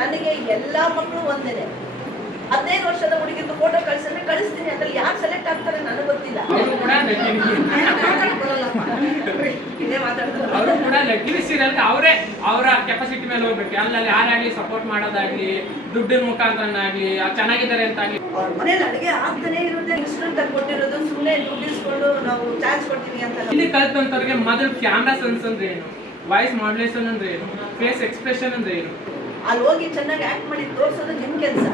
ನನಗೆ ಎಲ್ಲಾ ಮಕ್ಕಳು ಒಂದೇನೆ. 15 ವರ್ಷದ ಹುಡುಗಿದ್ದು ಫೋಟೋ ಕಳಿಸಿದ್ರೆ ಕಳಿಸ್ತೀನಿ, ಅದ್ರಲ್ಲಿ ಯಾರು ಸೆಲೆಕ್ಟ್ ಆಗ್ತಾರೆ ನನಗೆ ಗೊತ್ತಿಲ್ಲ. ಅವರು ಕೂಡ ಟಿವಿ ಸೀರಿಯಲ್ ಅವರ ಕೆಪಾಸಿಟಿ ಮೇಲೆ ಹೋಗ್ಬೇಕು. ಅಲ್ಲಲ್ಲಿ ಯಾರಾಗ್ಲಿ ಸಪೋರ್ಟ್ ಮಾಡೋದಾಗ್ಲಿ, ದುಡ್ಡಿನ ಮುಖಾಂತರನಾಗ್ಲಿ, ಚೆನ್ನಾಗಿದ್ದಾರೆ ಅಂತ ಆಗ್ಲಿ. ಅವ್ರ ಮನೇಲಿ ಅಡುಗೆ ಆಗ್ತಾನೆ ಇರುತ್ತೆ, ಇನ್ಸ್ಟ್ರೂಮೆಂಟ್ ಕೊಟ್ಟಿರೋದು ಸುಮ್ಮನೆ ದುಡ್ಡಿಸ್ಕೊಂಡು ನಾವು ಚಾರ್ಜ್ ಕೊಡ್ತೀವಿ ಅಂತ. ಇಲ್ಲಿ ಕಲ್ತಂತವ್ರಿಗೆ ಮೊದಲು ಕ್ಯಾಮ್ರಾ ಸೆನ್ಸ್ ಅಂದ್ರೆ ಏನು, ವಾಯ್ಸ್ ಮಾಡ್ಯುಲೇಷನ್ ಅಂದ್ರೆ ಏನು, ಫೇಸ್ ಎಕ್ಸ್ಪ್ರೆಷನ್ ಅಂದ್ರೆ ಏನು, ಅಲ್ಲಿ ಹೋಗಿ ಚೆನ್ನಾಗಿ ಆಕ್ಟ್ ಮಾಡಿ ತೋರಿಸೋದು ನಿಮ್ ಕೆಲಸ.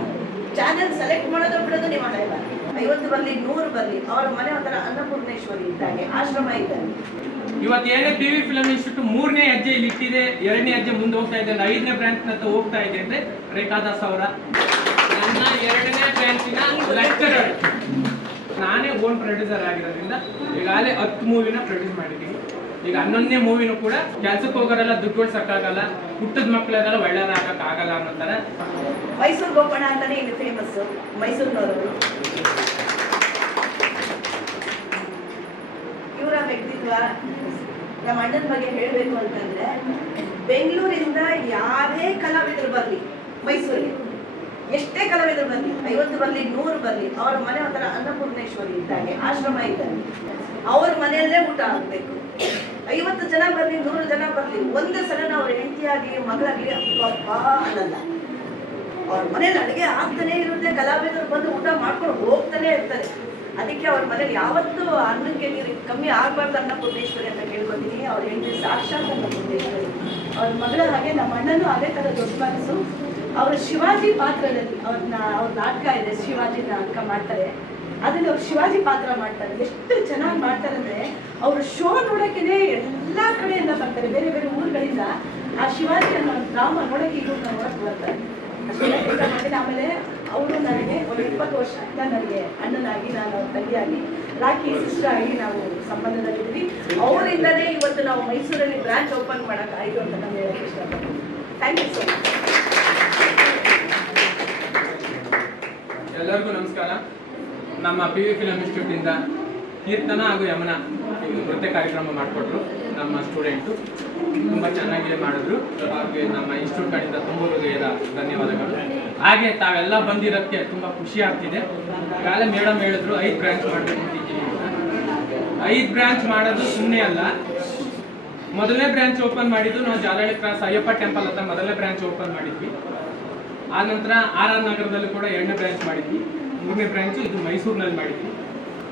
ಚಾನೆಲ್ ಸೆಲೆಕ್ಟ್ ಮಾಡೋದು ಬಿಡೋದು ನಿಮ್ಮ ಹಣೆ ಬರ. 50 ಬರ್ಲಿ 100 ಬರ್ಲಿ, ಅವ್ರ ಮನೆ ಒಂಥರ ಅನ್ನಪೂರ್ಣೇಶ್ವರಿ ಇದ್ದಾಗೆ, ಆಶ್ರಮ ಇದ್ದಾಗೆ. ಇವತ್ತೇನೇ ಟಿವಿ ಫಿಲ್ಮ್ ಇನ್ಸ್ಟಿಟ್ಯೂಟ್ 3ನೇ ಹೆಜ್ಜೆ ಇಲ್ಲಿ ಇಟ್ಟಿದೆ, 2ನೇ ಹೆಜ್ಜೆ ಮುಂದೆ ಹೋಗ್ತಾ ಇದೆ, 5ನೇ ಬ್ರಾಂಚ್ ನತ್ತ ಹೋಗ್ತಾ ಇದೆ ಅಂದ್ರೆ ರೇಖಾದಾಸ್ ಅವರ. ನನ್ನ 2ನೇ ಬ್ರಾಂಚಿನ ಲೆಕ್ಚರರ್. ನಾನೇ ಓನ್ ಪ್ರೊಡ್ಯೂಸರ್ ಆಗಿರೋದ್ರಿಂದ ಈಗಾಗಲೇ 10 ಮೂವಿನ ಪ್ರೊಡ್ಯೂಸ್ ಮಾಡಿದ್ದೀನಿ. ಈಗ 11ನೇ ಮೂವಿನೂ ಕೂಡ ಕೆಲ್ಸಕ್ಕೆ ಹೋಗೋರೆಲ್ಲ ದುಡ್ಡು ಸಾಕಾಗಲ್ಲ, ಹುಟ್ಟದ ಮಕ್ಕಳೆಲ್ಲ ಒಳ್ಳೆಯದಾಗಕ್ಕಾಗಲ್ಲ ಅನ್ನೋ ಥರ. ಮೈಸೂರು ಗೋಪಣ್ಣ ಅಂತಾನೆ ಇಲ್ಲಿ ಫೇಮಸ್, ಮೈಸೂರಿನವರು. ಇವರ ವ್ಯಕ್ತಿತ್ವ ನಮ್ಮ ಅಣ್ಣನ ಬಗ್ಗೆ ಹೇಳಬೇಕು ಅಂತಂದ್ರೆ, ಬೆಂಗಳೂರಿಂದ ಯಾರೇ ಕಲಾವಿದರು ಬರ್ಲಿ ಮೈಸೂರಿಗೆ, ಎಷ್ಟೇ ಕಲಾವಿದರು ಬರ್ಲಿ, 50 ಬರ್ಲಿ 100 ಬರ್ಲಿ, ಅವ್ರ ಮನೆ ಒಂಥರ ಅನ್ನಪೂರ್ಣೇಶ್ವರಿ ಇದ್ದಾಗೆ, ಆಶ್ರಮ ಇದ್ದಾಗೆ. ಅವ್ರ ಮನೆಯಲ್ಲೇ ಊಟ ಆಗ್ಬೇಕು. 50 ಜನ ಬರ್ಲಿ 100 ಜನ ಬರ್ಲಿ, ಒಂದೇ ಸಲ ಅವ್ರ ಹೆಂಡತಿಯಾಗಿ ಮಗಳಾಗಿ ಅಪ್ಪ ಅನ್ನಲ್ಲ. ಅವ್ರ ಮನೇಲಿ ಅಡುಗೆ ಆಗ್ತಾನೆ ಇರುತ್ತೆ, ಕಲಾವಿದರು ಬಂದು ಊಟ ಮಾಡ್ಕೊಂಡು ಹೋಗ್ತಾನೆ ಇರ್ತಾರೆ. ಅದಕ್ಕೆ ಅವ್ರ ಮನೇಲಿ ಯಾವತ್ತೂ ಅನ್ನಕ್ಕೆ ನೀರು ಕಮ್ಮಿ ಆಗ್ಬಾರ್ದು ಅನ್ನಪೂರ್ಣೇಶ್ವರಿ ಅಂತ ಕೇಳ್ಕೊತೀನಿ. ಅವ್ರ ಹೆಂಡತಿ ಸಾಕ್ಷಾತ್ ಅನ್ನಪೂರ್ಣೇಶ್ವರಿ. ಅವ್ರ ಮಗಳ ಹಾಗೆ ನಮ್ಮ ಅಣ್ಣನೂ ಅದೇ ಥರ ದೊಡ್ಡ ಮನಸ್ಸು. ಅವ್ರ ಶಿವಾಜಿ ಪಾತ್ರದಲ್ಲಿ ಅವ್ರ ನಾಟಕ ಇದೆ, ಶಿವಾಜಿನ ಅಕ್ಕ ಮಾಡ್ತಾರೆ, ಅದನ್ನು ಅವ್ರು ಶಿವಾಜಿ ಪಾತ್ರ ಮಾಡ್ತಾರೆ. ಎಷ್ಟು ಚೆನ್ನಾಗಿ ಮಾಡ್ತಾರೆ ಅಂದರೆ, ಅವ್ರ ಶೋ ನೋಡೋಕ್ಕೇ ಎಲ್ಲ ಕಡೆಯಿಂದ ಬರ್ತಾರೆ, ಬೇರೆ ಬೇರೆ ಊರುಗಳಿಂದ ಆ ಶಿವಾಜಿ ಅನ್ನೋ ಡ್ರಾಮಾ ನೋಡೋಕ್ಕೆ ಈಗ ನೋಡಕ್ಕೆ ಬರ್ತಾರೆ. ಅಷ್ಟೆಲ್ಲ ಕೆಲಸ ಮಾಡಿದ ಆಮೇಲೆ ಅವರು ನನಗೆ ಒಂದು 20 ವರ್ಷದಿಂದ ನನಗೆ ಅಣ್ಣನಾಗಿ, ನಾನು ಅವ್ರ ತಂಗಿಯಾಗಿ, ರಾಖಿ ಸಿಸ್ಟರ್ ಆಗಿ ನಾವು ಸಂಬಂಧದಲ್ಲಿದ್ವಿ. ಅವರಿಂದಲೇ ಇವತ್ತು ನಾವು ಮೈಸೂರಲ್ಲಿ ಬ್ರಾಂಚ್ ಓಪನ್ ಮಾಡೋಕ್ಕಾಯಿತು ಅಂತ ನಾನು ಹೇಳಕ್ಕೆ ಇಷ್ಟಪಡ್ತೀನಿ. Thank you so much. ಎಲ್ಲರಿಗೂ ನಮಸ್ಕಾರ. ನಮ್ಮ PV ಫಿಲಮ್ ಇನ್ಸ್ಟಿಟ್ಯೂಟಿಂದ ಕೀರ್ತನ ಹಾಗೂ ಯಮನ ನೃತ್ಯ ಕಾರ್ಯಕ್ರಮ ಮಾಡಿಕೊಟ್ರು ನಮ್ಮ ಸ್ಟೂಡೆಂಟು. ತುಂಬ ಚೆನ್ನಾಗಿ ಮಾಡಿದ್ರು. ಅವ್ರಿಗೆ ನಮ್ಮ ಇನ್ಸ್ಟಿಟ್ಯೂಟ್ ಕಡೆಯಿಂದ ತುಂಬ ಹೃದಯದ ಧನ್ಯವಾದಗಳು. ಹಾಗೆ ತಾವೆಲ್ಲ ಬಂದಿರೋಕ್ಕೆ ತುಂಬ ಖುಷಿ ಆಗ್ತಿದೆ. ಈಗಾಗಲೇ ಮೇಡಮ್ ಹೇಳಿದ್ರು 5 ಬ್ರಾಂಚ್ ಮಾಡಬೇಕಿದ್ದೀವಿ ಅಂತ. 5 ಬ್ರಾಂಚ್ ಮಾಡೋದು ಸುಮ್ಮನೆ ಅಲ್ಲ. ಮೊದಲನೇ ಬ್ರಾಂಚ್ ಓಪನ್ ಮಾಡಿದ್ದು ನಾವು ಜಾಲಹಳ್ಳಿ ಕ್ರಾಸ್ ಅಯ್ಯಪ್ಪ ಟೆಂಪಲ್ ಹತ್ರ ಮೊದಲನೇ ಬ್ರಾಂಚ್ ಓಪನ್ ಮಾಡಿದ್ವಿ. ಆ ನಂತರ RR ನಗರದಲ್ಲಿ ಕೂಡ 2ನೇ ಬ್ರಾಂಚ್ ಮಾಡಿದ್ವಿ. 3ನೇ ಬ್ರಾಂಚು ಇದು ಮೈಸೂರಿನಲ್ಲಿ ಮಾಡಿದ್ವಿ.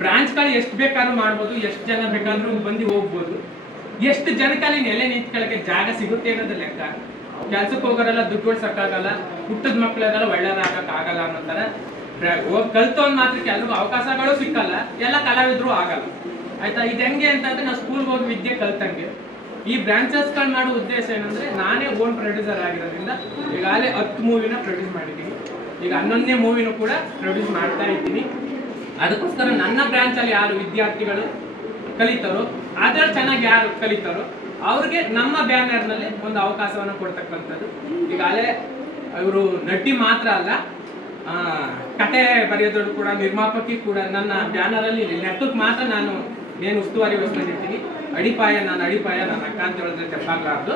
ಬ್ರಾಂಚ್ಗಳು ಎಷ್ಟು ಬೇಕಾದ್ರೂ ಮಾಡ್ಬೋದು, ಎಷ್ಟು ಜನ ಬೇಕಾದ್ರೂ ಬಂದು ಹೋಗ್ಬೋದು. ಎಷ್ಟು ಜನಕ್ಕಲ್ಲಿ ನೆಲೆ ನಿಂತ್ಕೊಳ್ಳೋಕ್ಕೆ ಜಾಗ ಸಿಗುತ್ತೆ ಅನ್ನೋದು ಲೆಕ್ಕ. ಕೆಲ್ಸಕ್ಕೆ ಹೋಗೋರೆಲ್ಲ ದುಡ್ಡು ಸಾಕಾಗಲ್ಲ, ಹುಟ್ಟದ ಮಕ್ಕಳೆಲ್ಲ ಒಳ್ಳೆಯದಾಗಕ್ಕಾಗಲ್ಲ ಅನ್ನೋ ಥರ. ಹೋಗಿ ಕಲ್ತೋನ್ ಮಾತ್ರಕ್ಕೆ ಎಲ್ರಿಗೂ ಅವಕಾಶಗಳು ಸಿಕ್ಕಲ್ಲ, ಎಲ್ಲ ಕಲಾವಿದ್ರು ಆಗಲ್ಲ. ಆಯ್ತಾ? ಇದು ಹೆಂಗೆ ಅಂತಂದ್ರೆ, ನಾವು ಸ್ಕೂಲ್ಗೆ ಹೋಗಿ ವಿದ್ಯೆ ಕಲ್ತಂಗೆ. ಈ ಬ್ರಾಂಚಸ್ಗಳು ಮಾಡೋ ಉದ್ದೇಶ ಏನಂದ್ರೆ, ನಾನೇ ಓನ್ ಪ್ರೊಡ್ಯೂಸರ್ ಆಗಿರೋದ್ರಿಂದ ಈಗಾಗಲೇ 10 ಮೂವಿನ ಪ್ರೊಡ್ಯೂಸ್ ಮಾಡಿದ್ದೀನಿ. ಈಗ 11ನೇ ಮೂವಿನೂ ಕೂಡ ಪ್ರೊಡ್ಯೂಸ್ ಮಾಡ್ತಾ ಇದ್ದೀನಿ. ಅದಕ್ಕೋಸ್ಕರ ನನ್ನ ಬ್ರಾಂಚಲ್ಲಿ ಯಾರು ವಿದ್ಯಾರ್ಥಿಗಳು ಕಲಿತಾರೋ, ಅದ್ರಲ್ಲಿ ಚೆನ್ನಾಗಿ ಯಾರು ಕಲಿತಾರೋ ಅವ್ರಿಗೆ ನಮ್ಮ ಬ್ಯಾನರ್ನಲ್ಲಿ ಒಂದು ಅವಕಾಶವನ್ನು ಕೊಡ್ತಕ್ಕಂಥದ್ದು. ಈಗಾಗಲೇ ಇವರು ನಟಿ ಮಾತ್ರ ಅಲ್ಲ, ಕತೆ ಬರೆಯೋದ್ರಲ್ಲೂ ಕೂಡ, ನಿರ್ಮಾಪಕಿ ಕೂಡ. ನನ್ನ ಬ್ಯಾನರಲ್ಲಿ ನೆಟ್ಟಕ್ಕೆ ಮಾತ್ರ ನಾನು ಏನು ಉಸ್ತುವಾರಿ ವಹಿಸ್ಕೊಂಡಿರ್ತೀನಿ. ಅಡಿಪಾಯ ನನ್ನ ಅಕ್ಕ ಅಂತ ಹೇಳಿದ್ರೆ ತಪ್ಪಾಗಲಾರ್ದು.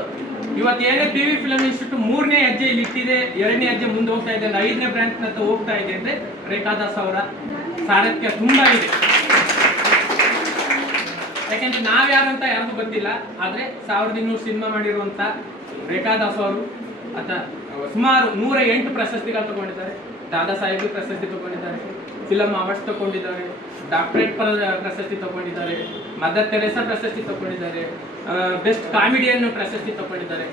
ಇವತ್ತೇನೇ PV ಫಿಲಮ್ ಇನ್ಸ್ಟಿಟ್ಯೂಟ್ 3ನೇ ಹೆಜ್ಜೆ ಇಲ್ಲಿ ಇಟ್ಟಿದೆ, 2ನೇ ಹೆಜ್ಜೆ ಮುಂದೆ ಹೋಗ್ತಾ ಇದೆ, 5ನೇ ಬ್ರಾಂಚ್ ನತ್ತ ಹೋಗ್ತಾ ಇದೆ ಅಂದ್ರೆ ರೇಖಾದಾಸ್ ಅವರ ಸಾರಥ್ಯ ತುಂಬಾ ಇದೆ. ಯಾಕೆಂದ್ರೆ ನಾವ್ಯಾರು ಅಂತ ಯಾರಿಗೂ ಗೊತ್ತಿಲ್ಲ, ಆದ್ರೆ 1200 ಸಿನಿಮಾ ಮಾಡಿರುವಂತ ರೇಖಾದಾಸ್ ಅವರು ಸುಮಾರು 108 ಪ್ರಶಸ್ತಿಗಳು ತಗೊಂಡಿದ್ದಾರೆ. ದಾದಾ ಸಾಹೇಬ್ ಪ್ರಶಸ್ತಿ ತಗೊಂಡಿದ್ದಾರೆ, ಫಿಲಂ ಅವಾರ್ಡ್ಸ್ ತಗೊಂಡಿದ್ದಾರೆ, ಡಾಕ್ಟರೇಟ್ ಪ್ರಶಸ್ತಿ ತಗೊಂಡಿದ್ದಾರೆ, ಮದರ್ ತೆರೇಸಾ ಪ್ರಶಸ್ತಿ ತಗೊಂಡಿದ್ದಾರೆ, ಬೆಸ್ಟ್ ಕಾಮಿಡಿಯನ್ ಪ್ರಶಸ್ತಿ ತಗೊಂಡಿದ್ದಾರೆ,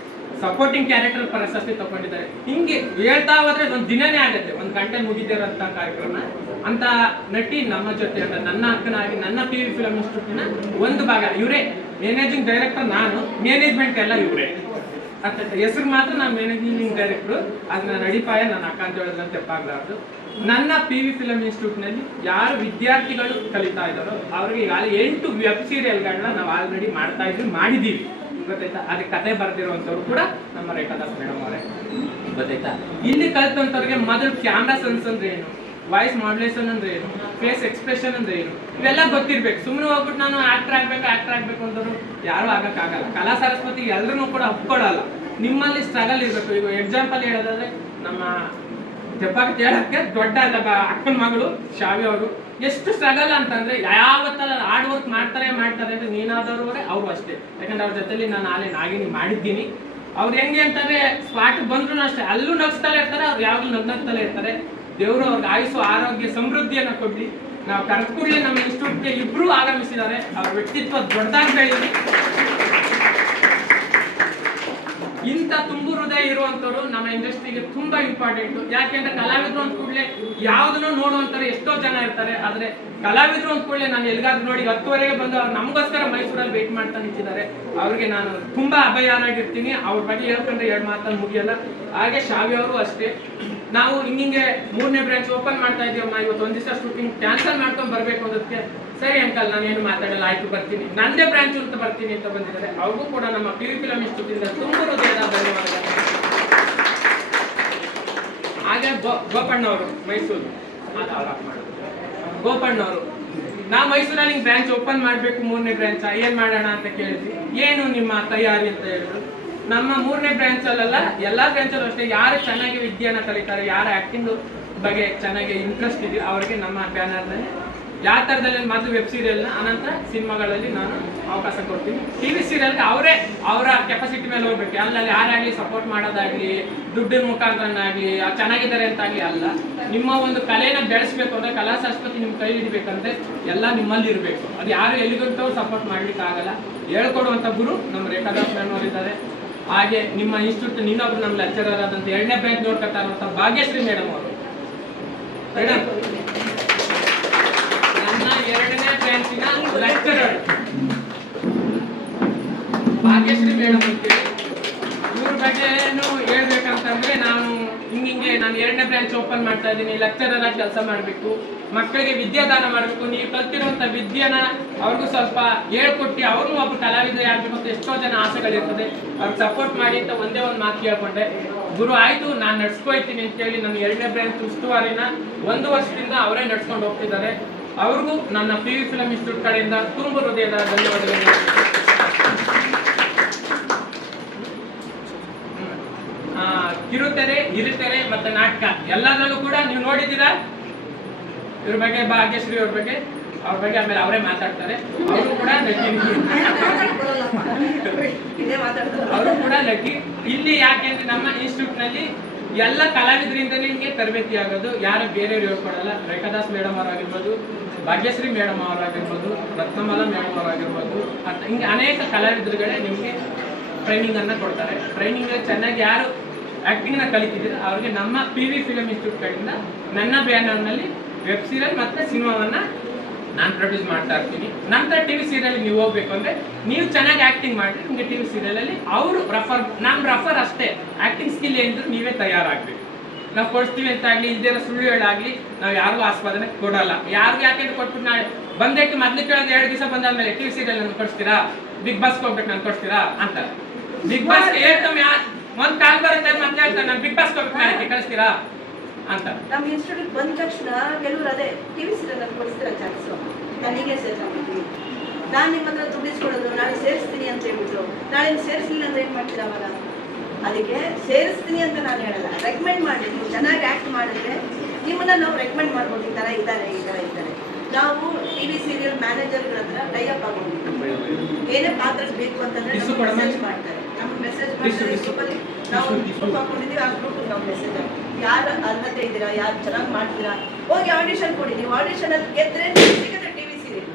ಸಪೋರ್ಟಿಂಗ್ ಕ್ಯಾರೆಕ್ಟರ್ ಪ್ರಶಸ್ತಿ ತಗೊಂಡಿದ್ದಾರೆ. ಹಿಂಗೆ ಹೇಳ್ತಾ ಹೋದ್ರೆ ಒಂದು ದಿನನೇ ಆಗುತ್ತೆ, 1 ಗಂಟೆ ಮುಗಿದಿರೋಂಥ ಕಾರ್ಯಕ್ರಮ. ಅಂತ ನಟಿ ನಮ್ಮ ಜೊತೆ ಅಂತ ನನ್ನ ಅಕ್ಕನಾಗಿ ನನ್ನ PV ಫಿಲಮ್ ಇನ್ಸ್ಟಿಟ್ಯೂಟಿನ ಒಂದು ಭಾಗ. ಇವರೇ ಮ್ಯಾನೇಜಿಂಗ್ ಡೈರೆಕ್ಟರ್, ನಾನು ಮ್ಯಾನೇಜ್ಮೆಂಟ್ ಎಲ್ಲ ಇವರೇ. ಹೆಸರು ಮಾತ್ರ ನಾನು ಮ್ಯಾನೇಜಿಂಗ್ ಡೈರೆಕ್ಟ್ರು, ಅದನ್ನ ನಡಿಪಾಯ ನನ್ನ ಅಕ್ಕ ಅಂತ ಹೇಳಿದ್ರೆ ತಪ್ಪಾಗಲಾರ್ದು. ನನ್ನ PV ಫಿಲಮ್ ಇನ್ಸ್ಟಿಟ್ಯೂಟ್ನಲ್ಲಿ ಯಾರು ವಿದ್ಯಾರ್ಥಿಗಳು ಕಲಿತಾ ಇದ್ದಾರೋ ಅವ್ರಿಗೆ ಈಗಾಗಲೇ 8 ವೆಬ್ ಸೀರಿಯಲ್ಗಳನ್ನ ನಾವು ಆಲ್ರೆಡಿ ಮಾಡಿದ್ದೀವಿ. ಗೊತ್ತಾಯ್ತಾ? ಅದಕ್ಕೆ ಕತೆ ಬರೆದಿರುವಂಥವ್ರು ಕೂಡ ನಮ್ಮ ರೇಖಾದಾಸ್ ಮೇಡಮ್ ಅವರೇ. ಗೊತ್ತಾಯ್ತಾ? ಇಲ್ಲಿ ಕಲ್ತಂಥವ್ರಿಗೆ ಮೊದಲು ಕ್ಯಾಮ್ರಾ ಸೆನ್ಸ್ ಅಂದ್ರೆ ಏನು, ವಾಯ್ಸ್ ಮಾಡ್ಯುಲೇಷನ್ ಅಂದ್ರೆ ಏನು, ಫೇಸ್ ಎಕ್ಸ್ಪ್ರೆಷನ್ ಅಂದ್ರೆ ಏನು, ಇವೆಲ್ಲ ಗೊತ್ತಿರ್ಬೇಕು. ಸುಮ್ಮನೆ ಹೋಗ್ಬಿಟ್ಟು ನಾನು ಆಕ್ಟರ್ ಆಗ್ಬೇಕು ಅಂತಂದ್ರು ಯಾರು ಆಗಕ್ಕಾಗಲ್ಲ. ಕಲಾ ಸರಸ್ವತಿ ಎಲ್ಲರೂ ಕೂಡ ಒಪ್ಕೊಳ್ಳಲ್ಲ. ನಿಮ್ಮಲ್ಲಿ ಸ್ಟ್ರಗಲ್ ಇರಬೇಕು. ಈಗ ಎಕ್ಸಾಂಪಲ್ ಹೇಳೋದಾದ್ರೆ ನಮ್ಮ ತೆಪ್ಪಾಗ ಹೇಳಕ್ಕೆ ದೊಡ್ಡ ಅಕ್ಕನ ಮಗಳು ಶಾವಿ ಅವರು ಎಷ್ಟು ಸ್ಟ್ರಗಲ್ ಅಂತಂದ್ರೆ ಯಾವತ್ತರ ಹಾರ್ಡ್ ವರ್ಕ್ ಮಾಡ್ತಾರೆ ಅಂದ್ರೆ ನೀನಾದವ್ರವರೇ ಅವರು ಅಷ್ಟೇ. ಯಾಕಂದ್ರೆ ಅವ್ರ ಜೊತೆಲಿ ನಾನು ನಾಳೆ ನಾಗಿನಿ ಮಾಡಿದ್ದೀನಿ. ಅವ್ರು ಹೆಂಗೆ ಅಂತಂದ್ರೆ ಸ್ಪಾಟ್ ಬಂದ್ರು ಅಷ್ಟೇ ಅಲ್ಲೂ ನಗ್ಸ್ತಲೇ ಇರ್ತಾರೆ, ಅವ್ರು ಯಾವಾಗಲೂ ನಗ್ನಗ್ತಲೇ ಇರ್ತಾರೆ. ದೇವರು ಅವ್ರಿಗೆ ಆಯುಸ್ಸು ಆರೋಗ್ಯ ಸಮೃದ್ಧಿಯನ್ನು ಕೊಡ್ಲಿ. ನಾವು ಕರೆದ ಕೂಡಲೇ ನಮ್ಮ ಇನ್ಸ್ಟಿಟ್ಯೂಟ್ಗೆ ಇಬ್ರು ಆಗಮಿಸಿದ್ದಾರೆ. ಅವ್ರ ವ್ಯಕ್ತಿತ್ವ ದೊಡ್ಡದಾಗಿ ಬೆಳೀಲಿ. ಇಂಥ ತುಂಬು ಹೃದಯ ಇರುವಂತವ್ರು ನಮ್ಮ ಇಂಡಸ್ಟ್ರಿಗೆ ತುಂಬಾ ಇಂಪಾರ್ಟೆಂಟ್. ಯಾಕೆಂದ್ರೆ ಕಲಾವಿದ್ರು ಅಂದ ಕೂಡಲೇ ಯಾವ್ದನ್ನೋ ನೋಡುವಂತಾರೆ ಎಷ್ಟೋ ಜನ ಇರ್ತಾರೆ. ಆದ್ರೆ ಕಲಾವಿದ್ರು ಅಂದ ಕೂಡಲೇ ನಾನು ಎಲ್ಲಿಗಾದ್ರೂ ನೋಡಿ 10:30ಗೆ ಬಂದು ಅವ್ರು ನಮಗೋಸ್ಕರ ಮೈಸೂರಲ್ಲಿ ವೇಟ್ ಮಾಡ್ತಾ ನಿಂತಿದ್ದಾರೆ. ಅವ್ರಿಗೆ ನಾನು ತುಂಬಾ ಅಭಯಾನಾಗಿರ್ತೀನಿ. ಅವ್ರ ಬಗ್ಗೆ ಹೇಳ್ಕೊಂಡ್ರೆ 2 ಮಾತಲ್ಲಿ ಮುಗಿಯಲ್ಲ. ಹಾಗೆ ಶಾವಿ ಅವರು ಅಷ್ಟೇ. ನಾವು ಹಿಂಗೆ 3ನೇ ಬ್ರಾಂಚ್ ಓಪನ್ ಮಾಡ್ತಾ ಇದೀವಮ್ಮ, ಇವತ್ತು ಒಂದ್ ದಿವಸ ಶೂಟಿಂಗ್ ಕ್ಯಾನ್ಸಲ್ ಮಾಡ್ಕೊಂಡು ಬರ್ಬೇಕು ಅನ್ನೋದಕ್ಕೆ ಸರಿ ಅಂಕಲ್ ನಾನೇನು ಮಾತಾಡಲ್ಲ, ಆಯ್ತು ಬರ್ತೀನಿ, ನಂದೇ ಬ್ರಾಂಚ್ ಅಂತ ಬರ್ತೀನಿ ಅಂತ ಬಂದಿದ್ದಾರೆ. ಅವ್ರಿಗೂ ಕೂಡ ನಮ್ಮ PV ಫಿಲಂ ಇನ್ಸ್ಟಿಟ್ಯೂಟ್ ಇಂದ ತುಂಬ ಹೃದಯದ ಧನ್ಯವಾದಗಳು. ಹಾಗೆ ಗೋಪಣ್ಣವರು ಮೈಸೂರು ಗೋಪಣ್ಣವರು, ನಾ ಮೈಸೂರಲ್ಲಿ ಬ್ರಾಂಚ್ ಓಪನ್ ಮಾಡ್ಬೇಕು 3ನೇ ಬ್ರಾಂಚ್ ಏನ್ ಮಾಡೋಣ ಅಂತ ಕೇಳಿದ್ವಿ. ಏನು ನಿಮ್ಮ ತಯಾರಿ ಅಂತ ಹೇಳಿದ್ರು. ನಮ್ಮ 3ನೇ ಬ್ರಾಂಚ್ ಅಲ್ಲ, ಎಲ್ಲಾ ಬ್ರಾಂಚಲ್ಲೂ ಅಷ್ಟೇ. ಯಾರು ಚೆನ್ನಾಗಿ ವಿದ್ಯೆಯನ್ನ ಕಲಿತಾರೆ, ಯಾರು ಆಕ್ಟಿಂಗ್ ಬಗ್ಗೆ ಚೆನ್ನಾಗಿ ಇಂಟ್ರೆಸ್ಟ್ ಇದೆಯೋ ಅವ್ರಿಗೆ ನಮ್ಮ ಬ್ಯಾನರ್ನಲ್ಲಿ ಯಾವ ಥರದಲ್ಲಿ ಮೊದಲು ವೆಬ್ ಸೀರಿಯಲ್ನ ಅನಂತರ ಸಿನಿಮಾಗಳಲ್ಲಿ ನಾನು ಅವಕಾಶ ಕೊಡ್ತೀನಿ. TV ಸೀರಿಯಲ್ಗೆ ಅವರೇ ಅವರ ಕೆಪಾಸಿಟಿ ಮೇಲೆ ಹೋಗ್ಬೇಕು. ಅಲ್ಲಲ್ಲಿ ಯಾರಾಗಲಿ ಸಪೋರ್ಟ್ ಮಾಡೋದಾಗ್ಲಿ, ದುಡ್ಡಿನ ಮುಖಾಂತರನಾಗಲಿ, ಚೆನ್ನಾಗಿದ್ದಾರೆ ಅಂತಾಗಲಿ ಅಲ್ಲ. ನಿಮ್ಮ ಒಂದು ಕಲೆನ ಬೆಳೆಸ್ಬೇಕು ಅಂದ್ರೆ, ಕಲಾ ಸಂಸ್ಕೃತಿ ನಿಮ್ಮ ಕೈ ಹಿಡಿಬೇಕಂದ್ರೆ ಎಲ್ಲ ನಿಮ್ಮಲ್ಲಿ ಇರಬೇಕು. ಅದು ಯಾರು ಎಲ್ಲಿಗಂತವ್ರು ಸಪೋರ್ಟ್ ಮಾಡ್ಲಿಕ್ಕೆ ಆಗಲ್ಲ. ಹೇಳ್ಕೊಡುವಂಥ ಗುರು ನಮ್ಮ ರೇಖಾದಾಸ್ ಮೇಡಮ್ ಅವರಿದ್ದಾರೆ. ಹಾಗೆ ನಿಮ್ಮ ಇನ್ಸ್ಟಿಟ್ಯೂಟ್ ಇನ್ನೊಬ್ರು ನಮ್ಮ ಲೆಕ್ಚರರ್ ಆದಂಥ 2ನೇ ಬ್ರಾಂಚ್ ನೋಡ್ಕೊತಾ ಇರುವಂಥ ಭಾಗ್ಯಶ್ರೀ ಮೇಡಮ್ ಅವರು. ಮೇಡಮ್ ನನ್ನ 2ನೇ ಬ್ರಾಂಚಿನ ಲೆಕ್ಚರರ್ ಭಾಗ್ಯಶ್ರೀ ಮೇಡಮ್ ಅಂತೀವಿ. ಇವ್ರ ಬಗ್ಗೆ ಹೇಳ್ಬೇಕಂತಂದ್ರೆ ನಾನು ಹಿಂಗೆ ನಾನು 2ನೇ ಬ್ರಾಂಚ್ ಓಪನ್ ಮಾಡ್ತಾ ಇದ್ದೀನಿ. ಲೆಕ್ಚರರ್ ಆಗಿ ಕೆಲಸ ಮಾಡಬೇಕು, ಮಕ್ಕಳಿಗೆ ವಿದ್ಯಾದಾನ ಮಾಡಬೇಕು. ನೀವು ಕಲ್ತಿರುವಂಥ ವಿದ್ಯೆನ ಅವ್ರಿಗೂ ಸ್ವಲ್ಪ ಹೇಳ್ಕೊಟ್ಟು ಅವ್ರಿಗೂ ಒಬ್ಬ ಕಲಾವಿದ ಆಗ್ಬೇಕು ಅಂತ ಎಷ್ಟೋ ಜನ ಆಸೆಗಳಿರ್ತದೆ. ಅವ್ರಿಗೆ ಸಪೋರ್ಟ್ ಮಾಡಿ ಅಂತ ಒಂದೇ ಒಂದು ಮಾತು ಕೇಳ್ಕೊಂಡೆ. ಗುರು ಆಯ್ತು ನಾನು ನಡ್ಸ್ಕೊಯ್ತೀನಿ ಅಂತೇಳಿ ನನ್ನ 2ನೇ ಬ್ರಾಂಚ್ ಉಸ್ತುವಾರಿನ 1 ವರ್ಷದಿಂದ ಅವರೇ ನಡ್ಸ್ಕೊಂಡು ಹೋಗ್ತಿದ್ದಾರೆ. ಅವ್ರಿಗೂ ನನ್ನ PV ಫಿಲಂ ಇನ್ಸ್ಟಿಟ್ಯೂಟ್ ಕಡೆಯಿಂದ ತುಂಬ ಹೃದಯದ ಧನ್ಯವಾದಗಳು. ಕಿರುತೆರೆ, ಹಿರಿತೆರೆ ಮತ್ತೆ ನಾಟಕ ಎಲ್ಲದರಲ್ಲೂ ಕೂಡ ನೀವು ನೋಡಿದ್ದೀರಾ. ಇವ್ರ ಬಗ್ಗೆ ಭಾಗ್ಯಶ್ರೀ ಅವ್ರ ಬಗ್ಗೆ ಆಮೇಲೆ ಅವರೇ ಮಾತಾಡ್ತಾರೆ. ಅವರು ಕೂಡ ಲಕ್ಕಿ. ಇಲ್ಲಿ ಯಾಕೆಂದ್ರೆ ನಮ್ಮ ಇನ್ಸ್ಟಿಟ್ಯೂಟ್ ನಲ್ಲಿ ಎಲ್ಲ ಕಲಾವಿದರಿಂದಲೇ ನಿಮಗೆ ತರಬೇತಿ ಆಗೋದು. ಯಾರು ಬೇರೆಯವ್ರು ಹೇಳ್ಕೊಡಲ್ಲ. ರೇಖಾದಾಸ್ ಮೇಡಮ್ ಅವರಾಗಿರ್ಬೋದು, ಭಾಗ್ಯಶ್ರೀ ಮೇಡಮ್ ಅವರಾಗಿರ್ಬೋದು, ರತ್ನಮಾಲಾ ಮೇಡಮ್ ಅವರಾಗಿರ್ಬೋದು, ಹಿಂಗೆ ಅನೇಕ ಕಲಾವಿದರುಗಳೇ ನಿಮಗೆ ಟ್ರೈನಿಂಗ್ ಅನ್ನ ಕೊಡ್ತಾರೆ. ಟ್ರೈನಿಂಗ್ ಚೆನ್ನಾಗಿ ಯಾರು ಆಕ್ಟಿಂಗ್ ನ ಕಲಿತಿದ್ದೀರಾ ಅವ್ರಿಗೆ ನಮ್ಮ PV ಫಿಲಂ ಇನ್ಸ್ಟಿಟ್ಯೂಟ್ ಕಡೆಯಿಂದ ನನ್ನ ಬ್ಯಾನರ್ನಲ್ಲಿ ವೆಬ್ ಸೀರಿಯಲ್ ಮತ್ತೆ ಸಿನಿಮಾವನ್ನ ನಾನು ಪ್ರೊಡ್ಯೂಸ್ ಮಾಡ್ತಾ ಇರ್ತೀನಿ. ನಂತರ TV ಸೀರಿಯಲ್ ನೀವು ಹೋಗ್ಬೇಕು ಅಂದ್ರೆ ನೀವು ಚೆನ್ನಾಗಿ ಆಕ್ಟಿಂಗ್ ಮಾಡಿ ನಿಮಗೆ TV ಸೀರಿಯಲ್ ಅಲ್ಲಿ ಅವರು ನಮ್ಮ ರಫರ್ ಅಷ್ಟೇ. ಆಕ್ಟಿಂಗ್ ಸ್ಕಿಲ್ ಏನಿದ್ರು ನೀವೇ ತಯಾರಾಗಬೇಕು. ನಾವು ಕೊಡ್ತೀವಿ ಅಂತ ಆಗ್ಲಿ, ಇಲ್ದಿರೋ ಸುಳ್ಳು ಹೇಳಾಗ್ಲಿ ನಾವು ಯಾರಿಗೂ ಆಸ್ವಾದನೆ ಕೊಡಲ್ಲ. ಯಾರಿಗೂ ಯಾಕೆಂದ್ರೆ ಕೊಟ್ಬಿಟ್ಟು ನಾಳೆ ಬಂದಕ್ಕೆ ಮೊದ್ಲು ಕೇಳೋದು 2 ದಿವಸ ಬಂದಾದ್ಮೇಲೆ TV ಸೀರಿಯಲ್ ನನ್ಗೆ ಕೊಡ್ತೀರಾ, ಬಿಗ್ ಬಾಸ್ ಹೋಗ್ಬೇಕು ನಾನು ಕೊಡ್ತೀರಾ ಅಂತ. ಬಿಗ್ ಬಾಸ್ ಹೇಳ್ತಮ್ಮ ಒಂದ್ ಕಾಲ್ ಬರುತ್ತೆ ಮತ್ತೆ ಹೇಳ್ತಾರೆ ನಾನು ಬಿಗ್ ಬಾಸ್ ಹೋಗ್ಬೇಕು ಕಳಿಸ್ತೀರಾ ಅಂತ. ನಮ್ಮ ಇನ್ಸ್ಟಿಟ್ಯೂಟ್ ಬಂದ ತಕ್ಷಣ ಕೆಲವರು ಅದೇ TV ಸೀರಿಯಲ್ ಅಲ್ಲಿ ಕೊಡಿಸ್ತೀರಾ ಚಾನ್ಸು, ನನಗೆ ಸೇರ್ಸ್ಬಿಟ್ಟು ನಾನು ನಿಮ್ಮ ಹತ್ರ ದುಡ್ಡಿಸ್ಕೊಡೋದು, ನಾಳೆ ಸೇರಿಸ್ತೀನಿ ಅಂತ ಹೇಳ್ಬಿಟ್ಟು ನಾಳೆ ಸೇರಿಸಲಿಲ್ಲ ಅಂದ್ರೆ ಏನ್ ಮಾಡ್ತೀರಾ ಅವಾಗ? ಅದಕ್ಕೆ ಸೇರಿಸ್ತೀನಿ ಅಂತ ನಾನು ಹೇಳಲ್ಲ, ರೆಕಮೆಂಡ್ ಮಾಡಿ. ನೀವು ಚೆನ್ನಾಗಿ ಆಕ್ಟ್ ಮಾಡಿದ್ರೆ ನಿಮ್ಮನ್ನ ನಾವು ರೆಕಮೆಂಡ್ ಮಾಡ್ಬೋದು. ಈ ಥರ ಇದ್ದಾರೆ. ನಾವು TV ಸೀರಿಯಲ್ ಮ್ಯಾನೇಜರ್ಗಳ ಹತ್ರ ಟೈಅಪ್ ಆಗೋಗಿದ್ದೀವಿ. ಏನೇ ಪಾತ್ರ ಬೇಕು ಅಂತಂದ್ರೆ ಮೆಸೇಜ್ ಮಾಡ್ತಾರೆ. ನಮ್ಮ ಮೆಸೇಜ್ ಮಾಡ್ತಾರೆ. ಗ್ರೂಪಲ್ಲಿ ನಾವು ಗ್ರೂಪ್ ಹಾಕೊಂಡಿದ್ದೀವಿ. ಆ ಗ್ರೂಪ್ ನಾವು ಮೆಸೇಜ್ ಯಾರು ಅರ್ಹತೆ ಇದ್ದೀರಾ, ಯಾರು ಚೆನ್ನಾಗಿ ಮಾಡ್ತೀರಾ, ಹೋಗಿ ಆಡಿಷನ್ ಕೊಡಿ. ನೀವು ಆಡಿಷನ್ ಅಲ್ಲಿ ಗೆದ್ರೆ ಸಿಗುತ್ತೆ TV ಸೀರಿಯಲ್.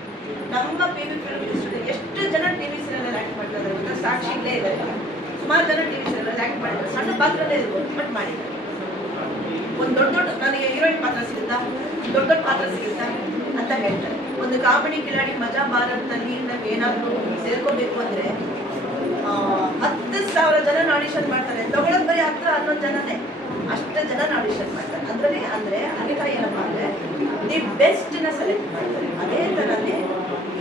ನಮ್ಮ PV ಫಿಲಂ ಇನ್ಸ್ಟಿಟ್ಯೂಟ್ ಎಷ್ಟು ಜನ TV ಸೀರಿಯಲ್ ಅಲ್ಲಿ ಆಕ್ಟ್ ಮಾಡ್ತಾರೆ ಅಂತ ಸಾಕ್ಷಿಗಳೇ ಇದ್ದಾರೆ. ಸುಮಾರು ಜನ TV ಸೀರಿಯಲ್ ಅಲ್ಲಿ ಆಕ್ಟ್ ಮಾಡಿದ್ದಾರೆ. ಸಣ್ಣ ಪಾತ್ರನೇ ಇರ್ಬೋದು, ಬಟ್ ಮಾಡಿದ್ದಾರೆ. ಒಂದು ದೊಡ್ಡ ನನಗೆ ಹೀರೋಯಿನ್ ಪಾತ್ರ ಸಿಗುತ್ತಾ, ದೊಡ್ಡ ಪಾತ್ರ ಸಿಗುತ್ತಾ ಅಂತ ಹೇಳ್ತಾರೆ. ಒಂದು ಕಾಮಿಡಿ ಕಿಲಾಡಿ ಮಜಾ ಭಾರತದಲ್ಲಿ ನಾವು ಏನಾದರೂ ಸೇರ್ಕೋಬೇಕು ಅಂದ್ರೆ 10,000 ಜನ ಆಡಿಷನ್ ಮಾಡ್ತಾರೆ. ತಗೊಳ್ಳೋದು ಬರೀ 10-11 ಜನನೇ, ಅಷ್ಟು ಜನ ಆಡಿಷನ್ ಮಾಡ್ತಾರೆ. ಅದರಲ್ಲಿ ಅಂದ್ರೆ ಅನೇಕ ಏನಪ್ಪ ಅಂದ್ರೆ ದಿ ಬೆಸ್ಟ್ ನ ಸೆಲೆಕ್ಟ್ ಮಾಡ್ತಾರೆ. ಅದೇ ತರನೇ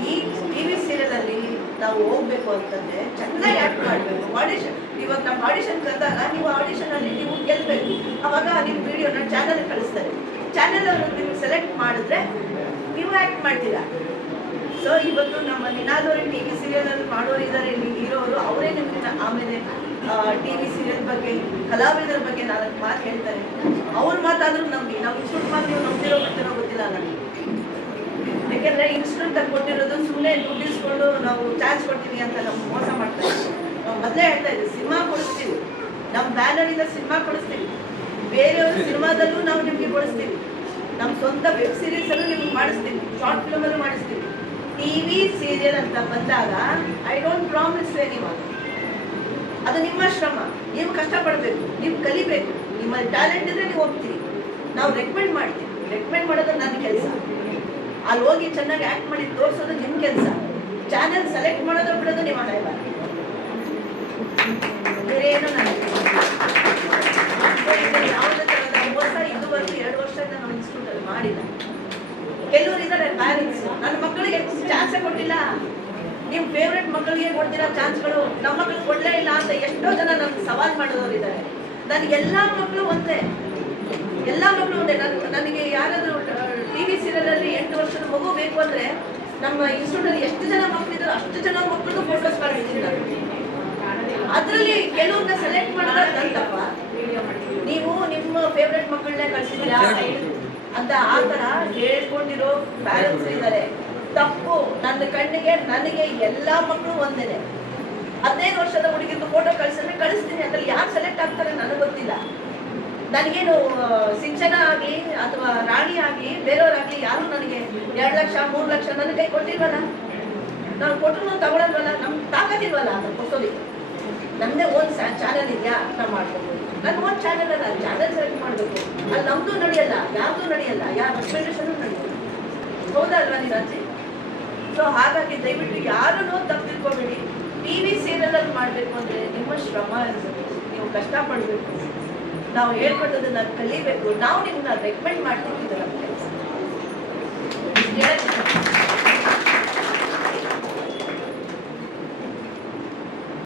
ಈ TV ಸೀರಿಯಲ್ ಅಲ್ಲಿ ನಾವು ಹೋಗ್ಬೇಕು ಅಂತಂದ್ರೆ ಚೆನ್ನಾಗಿ ಆಕ್ಟ್ ಮಾಡಬೇಕು. ಆಡಿಷನ್ ಇವಾಗ ನಮ್ಮ ಆಡಿಷನ್ ಕರೆದಾಗ ನೀವು ಆಡಿಷನ್ ಅಲ್ಲಿ ನೀವು ಗೆಲ್ಬೇಕು. ಅವಾಗ ನಿಮ್ಮ ವಿಡಿಯೋನ ಚಾನಲ್ ಕಳಿಸ್ತಾರೆ. ಚಾನೆಲ್ ಅವರು ನಿಮ್ಗೆ ಸೆಲೆಕ್ಟ್ ಮಾಡಿದ್ರೆ ನೀವು ಆ್ಯಕ್ಟ್ ಮಾಡ್ತೀರಾ. ಸೊ ಇವತ್ತು ನಮ್ಮ ನಿನಾದವರೇ ಟಿ ವಿ ಸೀರಿಯಲಲ್ಲಿ ಮಾಡೋರಿದ್ದಾರೆ, ಇಲ್ಲಿ ಹೀರೋರು ಅವರೇ ನಿಮಗೆ ಆಮೇಲೆ ಟಿ ವಿ ಸೀರಿಯಲ್ ಬಗ್ಗೆ ಕಲಾವಿದರ ಬಗ್ಗೆ 4 ಮಾತು ಹೇಳ್ತಾರೆ. ಅವ್ರ ಮಾತಾದ್ರೂ ನಮಗೆ ನಾವು ಇನ್ಸ್ಟಿಟ್ಯೂಟ್ ಮಾತು ನೀವು ನಂಬಿರೋ ಬಿಡ್ತಿರೋ ಗೊತ್ತಿಲ್ಲ ನನಗೆ. ಯಾಕೆಂದರೆ ಇನ್ಸ್ಟಿಟ್ಯೂಟ್ ಕೊಟ್ಟಿರೋದು ಸುಮ್ಮನೆ ದುಡ್ಡಿಸ್ಕೊಂಡು ನಾವು ಚಾರ್ಜ್ ಕೊಡ್ತೀವಿ ಅಂತ ನಮ್ಗೆ ಮೋಸ ಮಾಡ್ತಾರೆ. ನಾವು ಮೊದಲೇ ಹೇಳ್ತಾ ಇದ್ದೀವಿ, ಸಿನಿಮಾ ಕೊಡಿಸ್ತೀವಿ, ನಮ್ಮ ಬ್ಯಾನರಿಂದ ಸಿನಿಮಾ ಕೊಡಿಸ್ತೀವಿ, ಬೇರೆಯವ್ರ ಸಿನಿಮಾದಲ್ಲೂ ನಾವು ನಿಮಗೆ ಕೊಡಿಸ್ತೀವಿ, ನಮ್ಮ ಸ್ವಂತ ವೆಬ್ ಸೀರೀಸಲ್ಲೂ ನಿಮ್ಗೆ ಮಾಡಿಸ್ತೀವಿ, ಶಾರ್ಟ್ ಫಿಲ್ಮಲ್ಲೂ ಮಾಡಿಸ್ತೀವಿ. ಟಿ ವಿ ಸೀರಿಯಲ್ ಅಂತ ಬಂದಾಗ ಐ ಡೋಂಟ್ ಪ್ರಾಮಿಸ್ ಎನಿವನ್. ಅದು ನಿಮ್ಮ ಶ್ರಮ, ನೀವು ಕಷ್ಟಪಡಬೇಕು, ನೀವು ಕಲಿಬೇಕು, ನಿಮ್ಮಲ್ಲಿ ಟ್ಯಾಲೆಂಟ್ ಇದ್ರೆ ನೀವು ಹೋಗ್ತೀರಿ, ನಾವು ರೆಕಮೆಂಡ್ ಮಾಡ್ತೀವಿ. ರೆಕಮೆಂಡ್ ಮಾಡೋದು ನನ್ನ ಕೆಲಸ, ಅಲ್ಲಿ ಹೋಗಿ ಚೆನ್ನಾಗಿ ಆ್ಯಕ್ಟ್ ಮಾಡಿ ತೋರಿಸೋದು ನಿಮ್ಮ ಕೆಲಸ, ಚಾನೆಲ್ ಸೆಲೆಕ್ಟ್ ಮಾಡೋದು ಬಿಡೋದು ನಿಮ್ಮ ಹಣೆ ಬರ, ಬೇರೇನು ನನಗೆ ಯಾವುದೇ ಥರದ ಮೋಸ ಇದುವರೆಗೂ 2 ವರ್ಷದಿಂದ ನಮ್ಮ ಇನ್ಸ್ಟಿಟ್ಯೂಟಲ್ಲಿ ಮಾಡಿಲ್ಲ. ಕೆಲವರು ಇದ್ದಾರೆ ಪ್ಯಾರೆಂಟ್ಸ್, ನನ್ನ ಮಕ್ಕಳಿಗೆ ಚಾನ್ಸೇ ಕೊಟ್ಟಿಲ್ಲ, ನಿಮ್ಮ ಫೇವ್ರೆಟ್ ಮಕ್ಕಳಿಗೆ ಕೊಡ್ತೀರಾ ಚಾನ್ಸ್ಗಳು, ನಮ್ಮ ಮಕ್ಕಳಿಗೆ ಕೊಡಲೇ ಇಲ್ಲ ಅಂತ ಎಷ್ಟೋ ಜನ ನನಗೆ ಸವಾಲು ಮಾಡೋರು ಇದ್ದಾರೆ. ನನಗೆ ಎಲ್ಲ ಮಕ್ಕಳು ಒಂದೇ, ಎಲ್ಲ ಮಕ್ಕಳು ಒಂದೇ. ನನಗೆ ಯಾರಾದರೂ ಟಿ ವಿ ಸೀರಿಯಲಲ್ಲಿ 8 ವರ್ಷದ ಮಗು ಬೇಕು ಅಂದರೆ ನಮ್ಮ ಇನ್ಸ್ಟಿಟ್ಯೂಟಲ್ಲಿ ಎಷ್ಟು ಜನ ಮಕ್ಕಳಿದ್ದಾರೆ ಅಷ್ಟು ಜನ ಮಕ್ಕಳು ಫೋಟೋಸ್ ಕಳಿಸ್ತೀನಿ ನಾನು. ಅದರಲ್ಲಿ ಕೆಲವ್ರನ್ನ ಸೆಲೆಕ್ಟ್ ಮಾಡೋದು ನನ್ನ ತಪ್ಪ, ನೀವು ನಿಮ್ಮ ಫೇವ್ರೆಟ್ ಮಕ್ಕಳನ್ನೇ ಕಳಿಸಿದ್ದೀರಾ ಅಂತ ಆ ಥರ ಹೇಳ್ಕೊಂಡಿರೋ ಪ್ಯಾರೆಂಟ್ಸ್ ಇದ್ದಾರೆ. ತಪ್ಪು. ನನ್ನ ಕಣ್ಣಿಗೆ ನನಗೆ ಎಲ್ಲ ಮಕ್ಕಳು ಒಂದೇನೆ. 15 ವರ್ಷದ ಹುಡುಗಿದ್ದು ಫೋಟೋ ಕಳಿಸಿದ್ರೆ ಕಳಿಸ್ತೀನಿ, ಅದ್ರಲ್ಲಿ ಯಾರು ಸೆಲೆಕ್ಟ್ ಆಗ್ತಾರೆ ನನಗೆ ಗೊತ್ತಿಲ್ಲ. ನನಗೇನು ಶಿಕ್ಷಣ ಆಗಲಿ ಅಥವಾ ರಾಣಿ ಆಗಲಿ ಬೇರೆಯವರಾಗಲಿ ಯಾರು ನನಗೆ 2 ಲಕ್ಷ 3 ಲಕ್ಷ ನನ್ನ ಕೈ ಕೊಟ್ಟಿಲ್ವಲ್ಲ, ನಾನು ಕೊಟ್ಟರು ತಗೊಳ್ಳಲ್ವಲ್ಲ, ನಮ್ಗೆ ತಾಕತ್ತಿಲ್ವಲ್ಲ ಅದನ್ನು ಕೊಟ್ಟೋದಕ್ಕೆ. ನಮ್ಮದೇ ಒಂದು ಚಾನಲ್ ಇದೆಯಾ ನಾವು ಮಾಡ್ಬೋದು, ನನ್ನ ಒಂದು ಚಾನಲ್ ಅಲ್ಲ, ಚಾನಲ್ ಸೆಲೆಕ್ಟ್ ಮಾಡಬೇಕು, ಅಲ್ಲಿ ನಮ್ಮದು ನಡೆಯಲ್ಲ, ಯಾರ್ದು ನಡೆಯಲ್ಲ, ಯಾರ ರೆಕಮೆಂಡೇಶನ್ ನಡೆಯಲ್ಲ. ಹೌದಲ್ವಾ ನೀರಾಜಿ? ಸೊ ಹಾಗಾಗಿ ದಯವಿಟ್ಟು ಯಾರನ್ನೂ ತಪ್ಪು ತಿಳ್ಕೊಬೇಡಿ. ಟಿ ವಿ ಸೀರಿಯಲಲ್ಲಿ ಮಾಡಬೇಕು ಅಂದರೆ ನಿಮ್ಮ ಶ್ರಮ ಇರಬೇಕು, ನೀವು ಕಷ್ಟಪಡಬೇಕು, ನಾವು ಹೇಳ್ಕೊಟ್ಟದನ್ನು ಕಲಿಬೇಕು, ನಾವು ನಿಮ್ಮನ್ನ ರೆಕಮೆಂಡ್ ಮಾಡ್ತೀವಿ ಇದರ